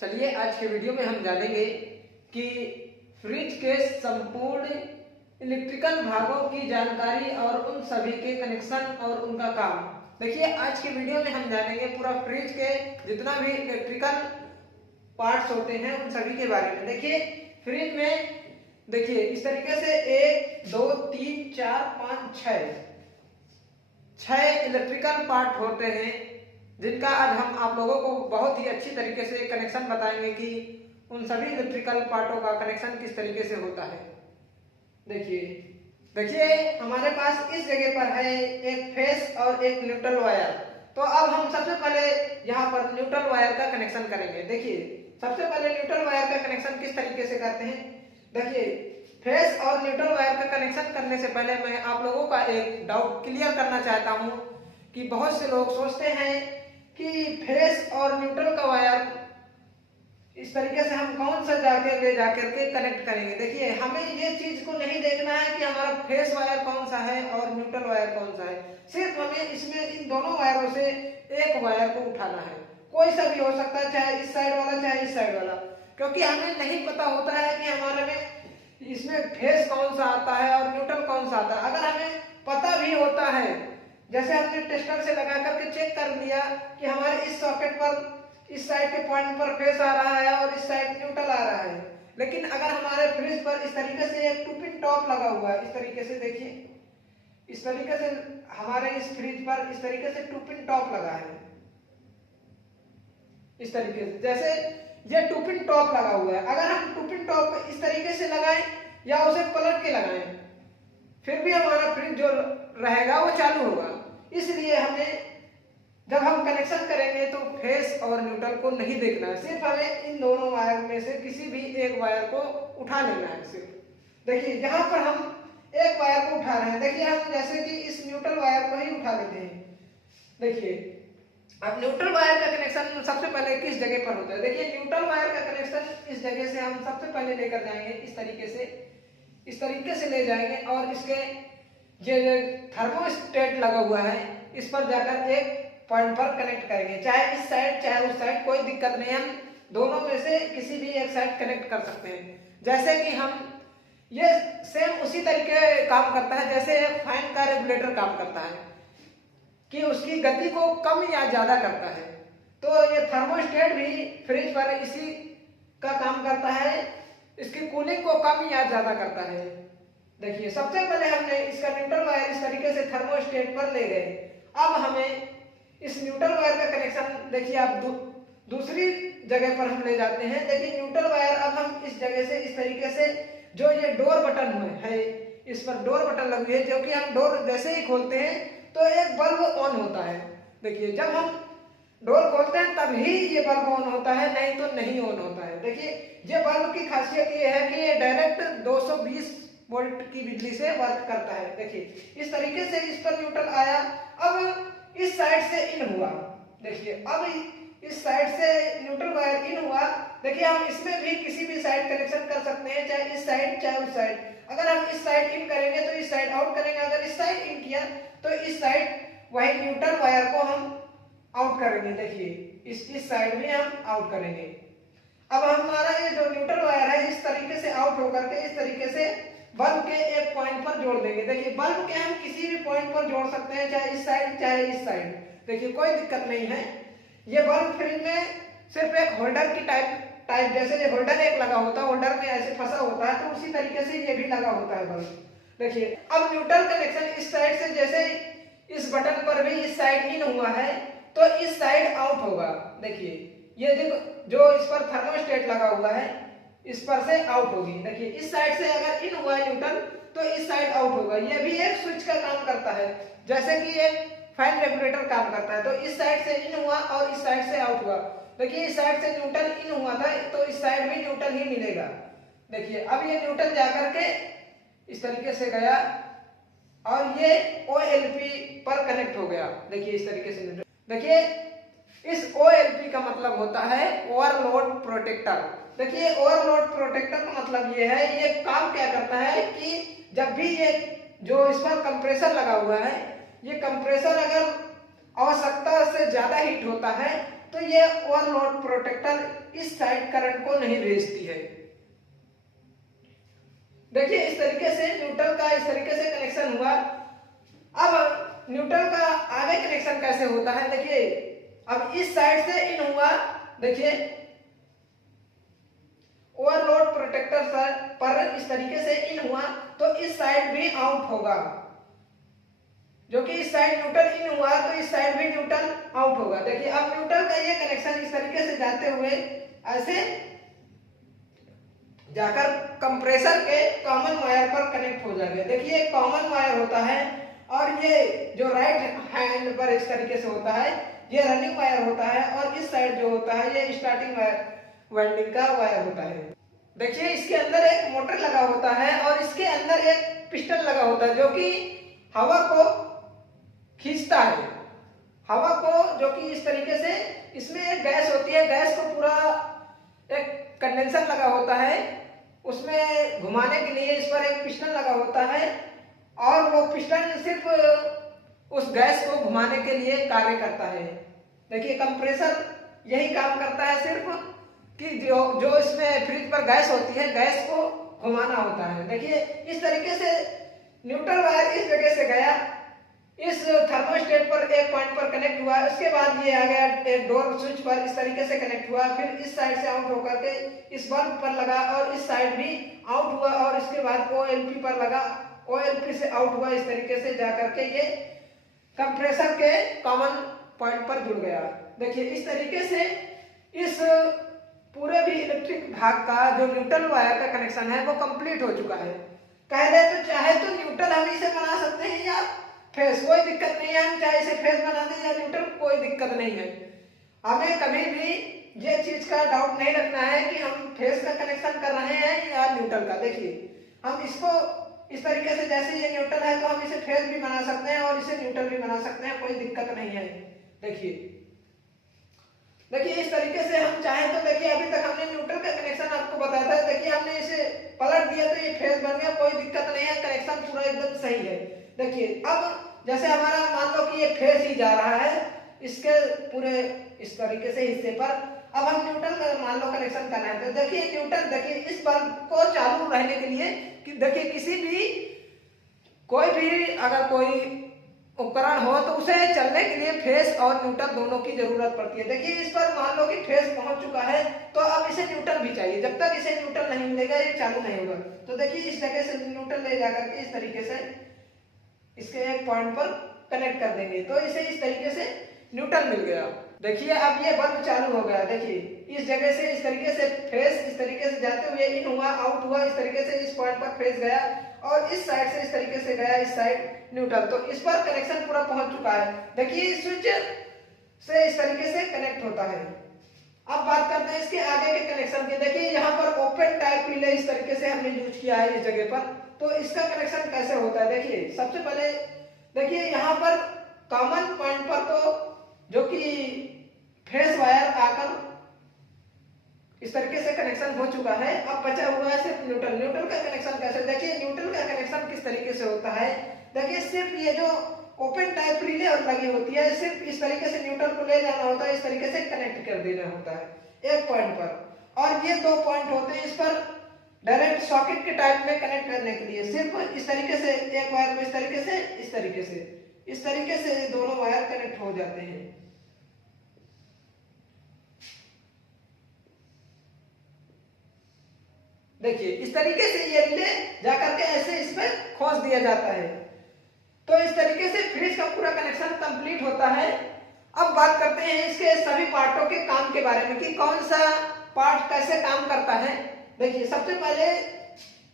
चलिए आज के वीडियो में हम जानेंगे कि फ्रिज के संपूर्ण इलेक्ट्रिकल भागों की जानकारी और उन सभी के कनेक्शन और उनका काम। देखिए आज के वीडियो में हम जानेंगे पूरा फ्रिज के जितना भी इलेक्ट्रिकल पार्ट्स होते हैं उन सभी के बारे में। देखिए फ्रिज में देखिए इस तरीके से 1 2 3 4 5 6 इलेक्ट्रिकल पार्ट होते हैं जिनका आज हम आप लोगों को बहुत ही अच्छी तरीके से कनेक्शन बताएंगे कि उन सभी इलेक्ट्रिकल पार्टों का कनेक्शन किस तरीके से होता है। देखिए हमारे पास इस जगह पर है एक फेस और एक न्यूट्रल वायर। तो अब हम सबसे पहले यहाँ पर न्यूट्रल वायर का कनेक्शन करेंगे। देखिए सबसे पहले न्यूट्रल वायर का कनेक्शन किस तरीके से करते हैं। देखिए फेस और न्यूट्रल वायर का कनेक्शन करने से पहले मैं आप लोगों का एक डाउट क्लियर करना चाहता हूँ कि बहुत से लोग सोचते हैं कि फेस और न्यूट्रल का वायर इस तरीके से हम कौन सा ले जाकर के कनेक्ट करेंगे। देखिए हमें ये चीज को नहीं देखना है कि हमारा फेस वायर कौन सा है और न्यूट्रल वायर कौन सा है, सिर्फ हमें इसमें इन दोनों वायरों से एक वायर को उठाना है। कोई सा भी हो सकता है, चाहे इस साइड वाला चाहे इस साइड वाला, क्योंकि हमें नहीं पता होता है कि हमारे में इसमें फेस कौन सा आता है और न्यूट्रल कौन सा आता है। अगर हमें पता भी होता है, जैसे हमने टेस्टर से लगा करके चेक कर लिया कि हमारे इस सॉकेट पर इस साइड के पॉइंट पर फेस आ रहा है और इस साइड न्यूट्रल आ रहा है, लेकिन अगर हमारे फ्रिज पर इस तरीके से एक टू पिन टॉप लगा हुआ है, इस तरीके से देखिए, इस तरीके से हमारे इस फ्रिज पर इस तरीके से टू पिन टॉप लगा है, इस तरीके से जैसे ये टू पिन टॉप लगा हुआ है। अगर हम टू पिन टॉप इस तरीके से लगाएं या उसे पलट के लगाएं, फिर भी हमारा फ्रिज जो रहेगा वो चालू होगा। इसलिए हमें जब हम कनेक्शन करेंगे तो फेस और न्यूट्रल को नहीं देखना है, सिर्फ हमें इन दोनों वायर में से किसी भी एक वायर को उठा लेना है सिर्फ। देखिए यहाँ पर हम एक वायर को उठा रहे हैं। देखिए हम जैसे कि इस न्यूट्रल वायर को ही उठा लेते हैं। देखिए अब न्यूट्रल वायर का कनेक्शन सबसे पहले किस जगह पर होता है। देखिए न्यूट्रल वायर का कनेक्शन इस जगह से हम सबसे पहले लेकर जाएंगे, इस तरीके से ले जाएंगे और इसके ये थर्मोस्टेट लगा हुआ है, इस पर जाकर एक पॉइंट पर कनेक्ट करेंगे, चाहे इस साइड चाहे उस साइड, कोई दिक्कत नहीं, हम दोनों में से किसी भी एक साइड कनेक्ट कर सकते हैं। जैसे कि हम ये सेम उसी तरीके काम करता है जैसे फैन का रेगुलेटर काम करता है कि उसकी गति को कम या ज्यादा करता है। तो ये थर्मोस्टेट भी फ्रिज पर इसी का काम करता है, इसकी कूलिंग को कम या ज्यादा करता है। देखिए सबसे पहले हमने इसका न्यूट्रल वायर इस तरीके से थर्मोस्टेट पर ले गए। अब हमें इस न्यूट्रल वायर का कनेक्शन देखिए आप दूसरी जगह पर हम ले जाते हैं। देखिए न्यूट्रल वायर अब हम इस जगह से इस तरीके से जो ये डोर बटन है, इस पर डोर बटन लगी है, जो कि हम डोर जैसे ही खोलते हैं तो एक बल्ब ऑन होता है। देखिए जब हम डोर खोलते हैं तभी ये बल्ब ऑन होता है, नहीं तो नहीं ऑन होता है। देखिए ये बल्ब की खासियत ये है कि ये डायरेक्ट 220 वोल्ट की बिजली से वर्क करता है। देखिए इस तरीके से इस पर न्यूट्रल आया, अब इस साइड से इन हुआ। देखिए अब इस साइड से न्यूट्रल वायर इन हुआ। देखिए हम इसमें भी किसी भी साइड कनेक्शन कर सकते हैं, चाहे इस साइड चाहे उस साइड। अगर हम इस साइड इन करेंगे तो इस साइड आउट करेंगे, अगर इस साइड इन किया तो इस साइड वही न्यूट्रल वायर को हम आउट करेंगे। देखिए इस साइड में हम आउट करेंगे। अब हमारा ये जो न्यूट्रल वायर है इस तरीके से आउट होकर के इस तरीके से बल्ब के एक पॉइंट पर जोड़ देंगे। देखिए बल्ब के हम किसी भी पॉइंट पर जोड़ सकते हैं, चाहे इस साइड चाहे इस साइड, देखिए कोई दिक्कत नहीं है। ये बल्ब फ्रिज में सिर्फ एक होल्डर की टाइप जैसे ये होल्डर एक लगा होता है, होल्डर में ऐसे फंसा होता है, तो उसी तरीके से ये भी लगा होता है बल्ब। देखिए अब न्यूट्रल कनेक्शन इस साइड से जैसे इस बटन पर भी इस साइड इन हुआ है तो इस साइड आउट होगा। देखिए ये जो इस पर थर्मोस्टेट लगा हुआ है इस पर से आउट होगी। देखिए इस साइड से अगर इन हुआ है न्यूट्रल तो इस साइड आउट होगा। ये भी एक स्विच का काम करता है, जैसे कि एक फैन रेगुलेटर काम करता है। तो इस साइड से इन हुआ और इस साइड से आउट हुआ। देखिए इस साइड से न्यूट्रल इन हुआ था तो इस साइड भी न्यूट्रल ही मिलेगा। देखिए अब ये न्यूट्रल जाकर के इस तरीके से गया और ये OLP पर कनेक्ट हो गया। देखिए इस तरीके से न्यूट्रल। देखिए इस OLP का मतलब होता है ओवरलोड प्रोटेक्टर। देखिए ओवरलोड प्रोटेक्टर का मतलब ये है, ये काम क्या करता है कि जब भी ये जो इस पर कंप्रेसर लगा हुआ है, ये कंप्रेसर अगर आवश्यकता से ज्यादा हीट होता है तो ये ओवरलोड प्रोटेक्टर इस साइड करंट को नहीं भेजती है। देखिए इस तरीके से न्यूट्रल का इस तरीके से कनेक्शन हुआ। अब न्यूट्रल का आगे कनेक्शन कैसे होता है, देखिए अब इस साइड से इन हुआ, देखिए ओवरलोड प्रोटेक्टर पर इस तरीके से इन हुआ तो इस साइड भी आउट होगा, जो कि इस साइड न्यूट्रल इन हुआ तो इस साइड भी न्यूट्रल आउट होगा। देखिए अब न्यूट्रल का ये कनेक्शन इस तरीके से जाते हुए ऐसे जाकर कंप्रेसर के कॉमन वायर पर कनेक्ट हो जाएगा। देखिए कॉमन वायर होता है और ये जो राइट हैंड पर इस तरीके से होता है ये रनिंग वायर होता है और इस साइड जो होता है ये स्टार्टिंग वायर वाइंडिंग का वायर होता है। देखिए इसके अंदर एक मोटर लगा होता है और इसके अंदर एक पिस्टन लगा होता है जो कि हवा को खींचता है, हवा को, जो कि इस तरीके से इसमें एक गैस होती है, गैस को पूरा एक कंडेंसर लगा होता है, उसमें घुमाने के लिए इस पर एक पिस्टन लगा होता है और वो पिस्टन सिर्फ उस गैस को घुमाने के लिए कार्य करता है। देखिए कंप्रेसर यही काम करता है सिर्फ कि जो इसमें फ्रिज पर गैस होती है गैस को घुमाना होता है। देखिए इस तरीके से न्यूट्रल वायर इस जगह से गया, इस थर्मोस्टेट पर एक पॉइंट पर कनेक्ट हुआ, उसके बाद ये आ गया एक डोर स्विच पर इस तरीके से कनेक्ट हुआ, फिर इस साइड से आउट होकर के इस बल्ब पर लगा और इस साइड भी आउट हुआ और इसके बाद OLP पर लगा, OLP से आउट हुआ, इस तरीके से जाकर के ये कंप्रेसर के कॉमन पॉइंट पर जुड़ गया। देखिए इस तरीके से इस पूरे भी इलेक्ट्रिक भाग का जो न्यूट्रल वायर का कनेक्शन है वो कंप्लीट हो चुका है। कह दे तो चाहे तो न्यूट्रल हम इसे बना सकते हैं या फेस, कोई दिक्कत नहीं है, हम चाहे इसे फेस बना दें या न्यूट्रल, कोई दिक्कत नहीं है। हमें कभी भी ये चीज का डाउट नहीं रखना है कि हम फेस का कनेक्शन कर रहे हैं या न्यूट्रल का। देखिए हम इसको इस तरीके से, जैसे ये न्यूट्रल है तो हम इसे फेस भी बना सकते हैं और इसे न्यूट्रल भी बना सकते हैं, कोई दिक्कत नहीं है। देखिए इस तरीके से हम चाहें तो, देखिए अभी तक हमने न्यूट्रल का कनेक्शन आपको बताया था, देखिए हमने इसे पलट दिया तो ये फेस बन गया, कोई दिक्कत नहीं है, कनेक्शन पूरा एकदम सही है। देखिए अब जैसे हमारा मान लो कि ये फेस ही जा रहा है इसके पूरे इस तरीके से हिस्से पर, अब हम न्यूट्रल का मान लो कनेक्शन कर रहे हैं तो देखिए न्यूट्रल, देखिए इस बल्ब को चालू रहने के लिए कि देखिए किसी भी कोई भी अगर कोई उपकरण हो तो उसे चलने के लिए फेस और न्यूट्रल दोनों की जरूरत पड़ती है। देखिए इस पर मान लो कि फेस पहुंच चुका है तो अब इसे न्यूट्रल भी चाहिए, जब तक इसे न्यूट्रल नहीं मिलेगा ये चालू नहीं होगा। तो देखिए इस जगह से न्यूट्रल ले जाकर के इस तरीके से इसके एक पॉइंट पर कनेक्ट कर देंगे तो इसे इस तरीके से न्यूट्रल मिल गया। देखिए अब ये बल्ब चालू हो गया। देखिए इस जगह से इस तरीके से फेस इस तरीके से जाते हुए इन हुआ, आउट हुआ, इस तरीके से इस पॉइंट पर फेस गया और इस साइड से इस तरीके से गया, इस साइड न्यूट्रल, तो इस पर कनेक्शन पूरा पहुंच चुका है। देखिए स्विच से इस तरीके से कनेक्ट होता है। अब बात करते हैं इसके आगे के कनेक्शन की। देखिए यहाँ पर ओपन टाइप रिले इस तरीके से हमने यूज किया है इस जगह पर, तो इसका कनेक्शन कैसे होता है। देखिए सबसे पहले देखिए यहाँ पर कॉमन पॉइंट पर तो जो कि फेस वायर आकर इस तरीके से कनेक्शन हो चुका है, अब बचा हुआ है सिर्फ न्यूट्रल। न्यूट्रल का कनेक्शन कैसे, देखिए न्यूट्रल का कनेक्शन किस तरीके से होता है। देखिए सिर्फ ये जो ओपन टाइप रिले और लगी होती है, सिर्फ इस तरीके से न्यूट्रल को ले जाना होता है, इस तरीके से कनेक्ट कर देना होता है एक पॉइंट पर, और ये दो पॉइंट होते हैं इस पर डायरेक्ट सॉकेट के टाइप में कनेक्ट करने के लिए। सिर्फ इस तरीके से एक वायर को इस तरीके से इस तरीके से दोनों वायर कनेक्ट हो जाते हैं। देखिए इस तरीके से ये रिले जाकर के ऐसे इसमें खोस दिया जाता है, तो इस तरीके से फ्रिज का पूरा कनेक्शन कंप्लीट होता है। अब बात करते हैं इसके सभी पार्टों के काम के बारे में कि कौन सा पार्ट कैसे काम करता है। देखिए सबसे पहले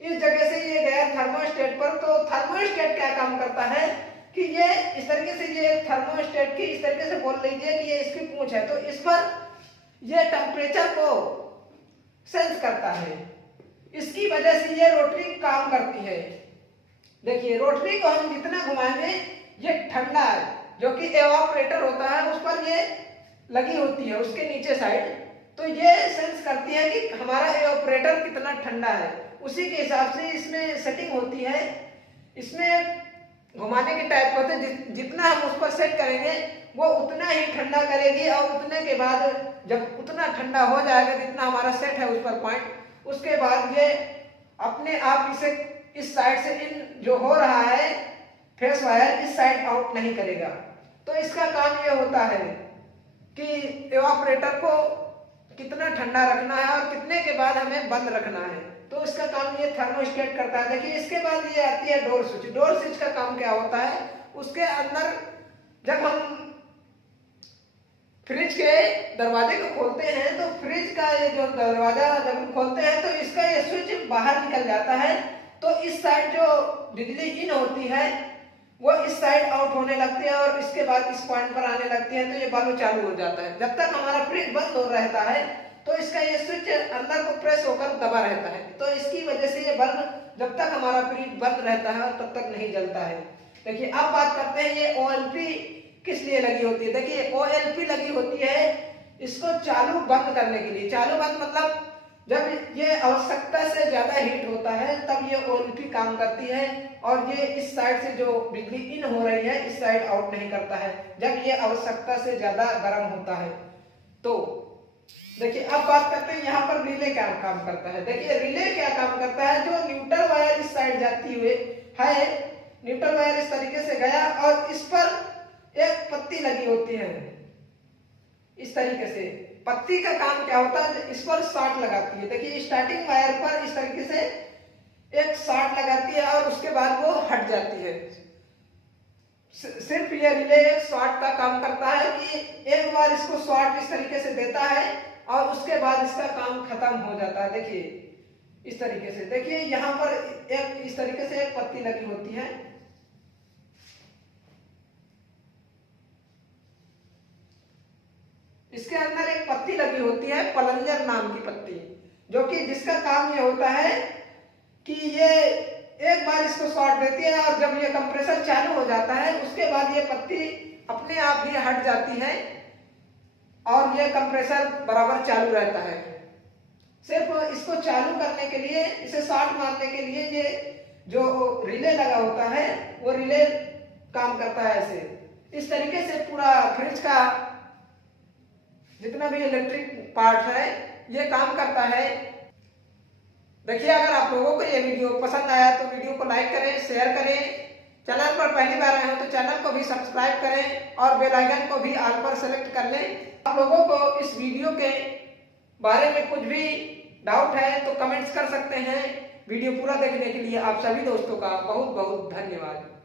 इस जगह से ये गया थर्मोस्टेट पर, तो थर्मोस्टेट क्या काम करता है कि ये इस तरीके से, ये थर्मोस्टेट की इस तरीके से बोल लीजिए कि ये इसकी पूंछ है, तो इस पर ये टेम्परेचर को सेंस करता है, इसकी वजह से ये रोटरी काम करती है। देखिए रोटरी को हम जितना घुमाएंगे ये ठंडा है, जो कि एवापोरेटर होता है उस पर ये लगी होती है उसके नीचे साइड, तो ये सेंस करती है कि हमारा एवापोरेटर कितना ठंडा है, उसी के हिसाब से इसमें सेटिंग होती है। इसमें घुमाने के टाइप होते हैं, जितना हम उस पर सेट करेंगे वो उतना ही ठंडा करेगी और उतने के बाद जब उतना ठंडा हो जाएगा जितना हमारा सेट है उस पर पॉइंट, उसके बाद ये अपने आप इसे इस साइड से इन जो हो रहा है फेस वायर इस साइड आउट नहीं करेगा। तो इसका काम ये होता है कि इवापोरेटर को कितना ठंडा रखना है और कितने के बाद हमें बंद रखना है। तो इसका काम ये थर्मोस्टेट करता है। देखिए इसके बाद ये आती है डोर स्विच। डोर स्विच का काम क्या होता है, उसके अंदर जब हम फ्रिज के दरवाजे को खोलते हैं तो फ्रिज का ये जो दरवाजा जब हम खोलते हैं तो इसका ये स्विच बाहर निकल जाता है। तो इस साइड जो बिजली इन होती है वो इस साइड आउट होने लगती है और इसके बाद इस पॉइंट पर आने लगती है, तो ये बल्ब चालू हो जाता है। जब तक हमारा फ्रिज बंद हो रहता है तो इसका ये स्विच अंदर को प्रेस होकर दबा रहता है। तो इसकी वजह से ये बल्ब जब तक हमारा फ्रिज बंद रहता है तब तक नहीं जलता है। देखिए अब बात करते हैं ये OLP किस लिए लगी होती है। देखिए OLP लगी होती है इसको चालू बंद करने के लिए। चालू बंद मतलब जब ये आवश्यकता से ज्यादा हीट होता है तब ये OLP काम करती है और ये इस साइड से जो बिजली इन हो रही है इस साइड आउट नहीं करता है जब ये आवश्यकता से ज्यादा गर्म होता है। तो देखिए अब बात करते हैं यहाँ पर रिले क्या काम करता है। देखिए रिले क्या काम करता है, जो न्यूट्रल वायर इस साइड जाती हुई है, न्यूट्रल वायर इस तरीके से गया और इस पर एक पत्ती लगी होती है इस तरीके से। पत्ती का काम क्या होता है, इस पर शॉर्ट लगाती है। देखिए स्टार्टिंग वायर पर इस तरीके से एक शॉर्ट लगाती है और उसके बाद वो हट जाती है। सिर्फ ये रिले एक शॉर्ट का काम करता है कि एक बार इसको शॉर्ट इस तरीके से देता है और उसके बाद इसका काम खत्म हो जाता है। देखिए इस तरीके से, देखिए यहाँ पर एक इस तरीके से एक पत्ती लगी होती है। इसके अंदर एक पत्ती लगी होती है प्लंजर नाम की पत्ती, जो कि जिसका काम ये होता है कि ये एक बार इसको शॉर्ट देती है और जब ये कंप्रेसर चालू हो जाता है उसके बाद ये पत्ती अपने आप ही हट जाती है और ये कंप्रेसर बराबर चालू रहता है। सिर्फ इसको चालू करने के लिए, इसे शॉर्ट मारने के लिए ये जो रिले लगा होता है वो रिले काम करता है। ऐसे इस तरीके से पूरा फ्रिज का जितना भी इलेक्ट्रिक पार्ट है ये काम करता है। देखिए अगर आप लोगों को ये वीडियो पसंद आया तो वीडियो को लाइक करें, शेयर करें। चैनल पर पहली बार आए हो तो चैनल को भी सब्सक्राइब करें और बेल आइकन को भी ऑल पर सेलेक्ट कर लें। आप लोगों को इस वीडियो के बारे में कुछ भी डाउट है तो कमेंट्स कर सकते हैं। वीडियो पूरा देखने के लिए आप सभी दोस्तों का बहुत बहुत धन्यवाद।